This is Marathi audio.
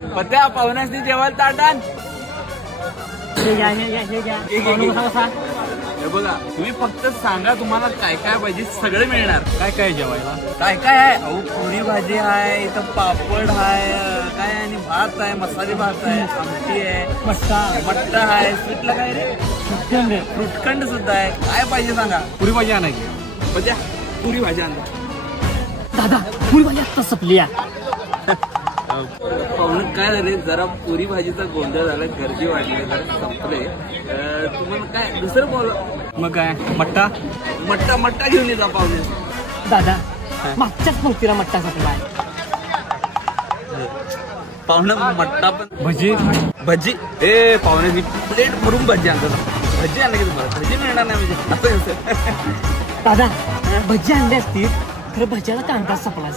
पत्या पाहुण्यासनी जेवायला ताटान हे बघा, तुम्ही फक्त सांगा तुम्हाला काय काय पाहिजे, सगळे मिळणार. काय काय जेवायला? काय काय आहे? अहो, पुरी भाजी आहे, इथं पापड आहे, काय आणि भात आहे, मसाले भात आहे, आमटी आहे, मट्टा आहे, स्वीटला काय रे, फ्रुटखंड सुद्धा आहे. काय पाहिजे सांगा. पुरी भाजी आणायची. पत्या पुरी भाजी आणा. दादा पुरी भाजी आत्ता संपली. पाहुणं काय झाले, जरा पुरी भाजीचा गोंधळ झाला, गर्दी वाढली, जरा संपले. तुम्हाला काय दुसरं बोल. मग काय मट्टा? मट्टा घेऊन येजा पाहुणे. दादा मागच्याच पंक्तीला मट्टा संपलाय. पाहुणं मट्टा पण भजी ए पाहुण्याची प्लेट भरून भजी आणतात. भजी आणलं की तुम्हाला भजी मिळणार नाही म्हणजे असं कसं. दादा भजी आणली असतील खरं भज्याला कांदा संपला.